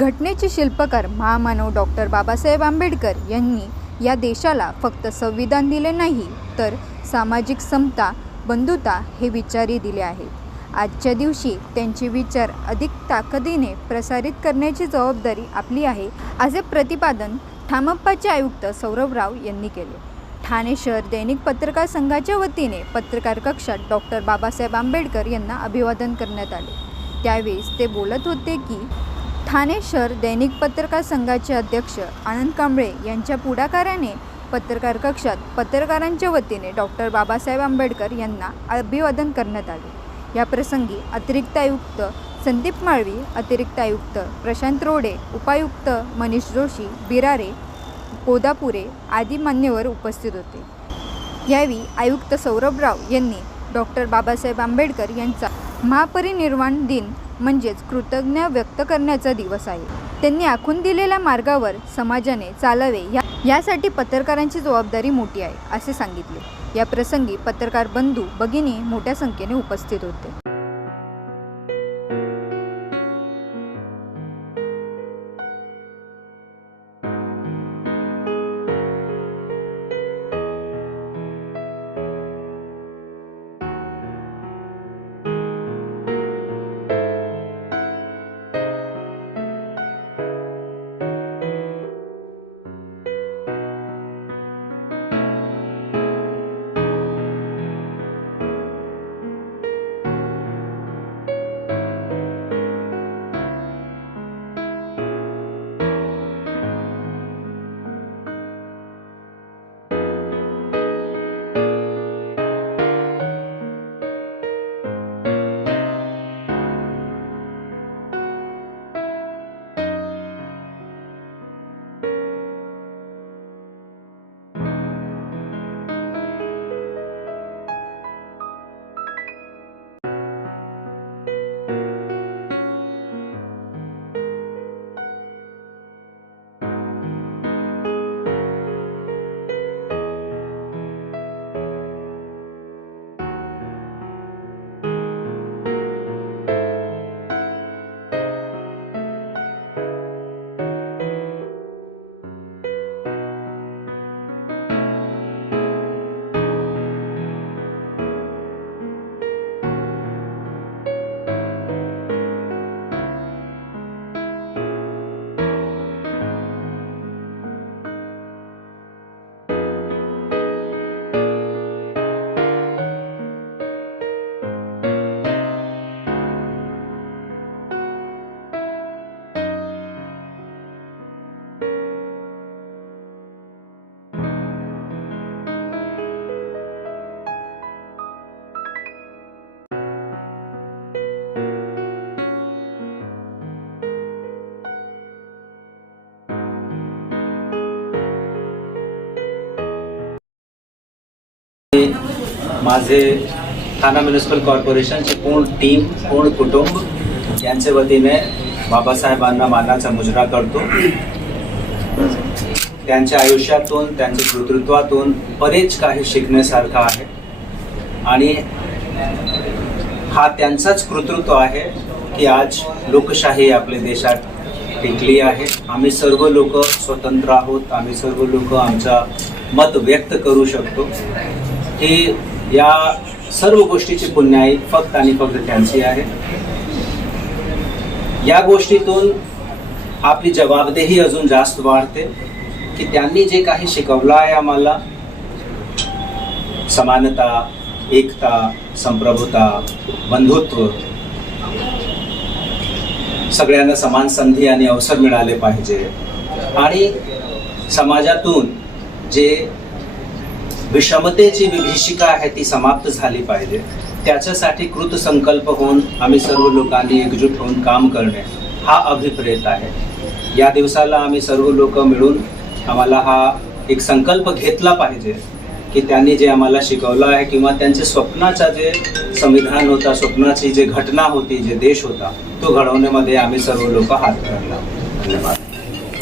घटनेचे शिल्पकार महामानव डॉक्टर बाबासाहेब आंबेडकर यांनी या देशाला फक्त संविधान दिले नाही तर सामाजिक समता बंधुता हे विचारही दिले आहेत. आजच्या दिवशी त्यांचे विचार अधिक ताकदीने प्रसारित करण्याची जबाबदारी आपली आहे असे प्रतिपादन ठामप्पाचे आयुक्त सौरभ राव यांनी केले. ठाणे शहर दैनिक पत्रकार संघाच्या वतीने पत्रकार कक्षात डॉक्टर बाबासाहेब आंबेडकर यांना अभिवादन करण्यात आले. त्यावेळेस ते बोलत होते की ठाणे शहर दैनिक पत्रकार संघाचे अध्यक्ष आनंद कांबळे यांच्या पुढाकाराने पत्रकार कक्षात पत्रकारांच्या वतीने डॉक्टर बाबासाहेब आंबेडकर यांना अभिवादन करण्यात आले. या प्रसंगी अतिरिक्त आयुक्त संदीप माळवी अतिरिक्त आयुक्त प्रशांत रोडे उपायुक्त मनीष जोशी बिरारे कोदापुरे आदी मान्यवर उपस्थित होते. यावेळी आयुक्त सौरभ राव यांनी डॉक्टर बाबासाहेब आंबेडकर यांचा महापरिनिर्वाण दिन म्हणजेच कृतज्ञ व्यक्त करण्याचा दिवस आहे. त्यांनी आखून दिलेल्या मार्गावर समाजाने चालावे या यासाठी पत्रकारांची जबाबदारी मोठी आहे असे सांगितले. या प्रसंगी पत्रकार बंधू भगिनी मोठ्या संख्येने उपस्थित होते. माझे ठाणा म्युनिसिपल कॉर्पोरेशनची पूर्ण टीम पूर्ण कुटुंब यांच्या वतीने बाबासाहेबांना मानाचा मुजरा करतो. त्यांच्या आयुष्यातून त्यांच्या कर्तृत्वातून बरेच काही शिकण्यासारखं आहे. आणि हा त्यांचाच कृतृत्व आहे की आज लोकशाही आपल्या देशात टिकली आहे. आम्ही सर्व लोक स्वतंत्र आहोत. आम्ही सर्व लोक आमचा मत व्यक्त करू शकतो. हे या सर्व गोष्टीची पुण्याई फक्त आणि फक्त त्यांची आहे. या गोष्टीतून आपली जबाबदेही अजून जास्त वाढते की त्यांनी जे काही शिकवलं आहे आम्हाला समानता एकता संप्रभुता बंधुत्व सगळ्यांना समान संधी आणि अवसर मिळाले पाहिजे. आणि समाजातून जे विषमतेची विभीषिका आहे ती समाप्त झाली पाहिजे. त्याच्यासाठी कृतसंकल्प होऊन आम्ही सर्व लोकांनी एकजूट होऊन काम करणे हा अभिप्रेत आहे. या दिवसाला आम्ही सर्व लोक मिळून आम्हाला हा एक संकल्प घेतला पाहिजे की त्यांनी जे आम्हाला शिकवलं आहे किंवा त्यांचे स्वप्नाचा जे संविधान होता स्वप्नाची जे घटना होती जे देश होता तो घडवण्यामध्ये आम्ही सर्व लोक हात धरला. धन्यवाद.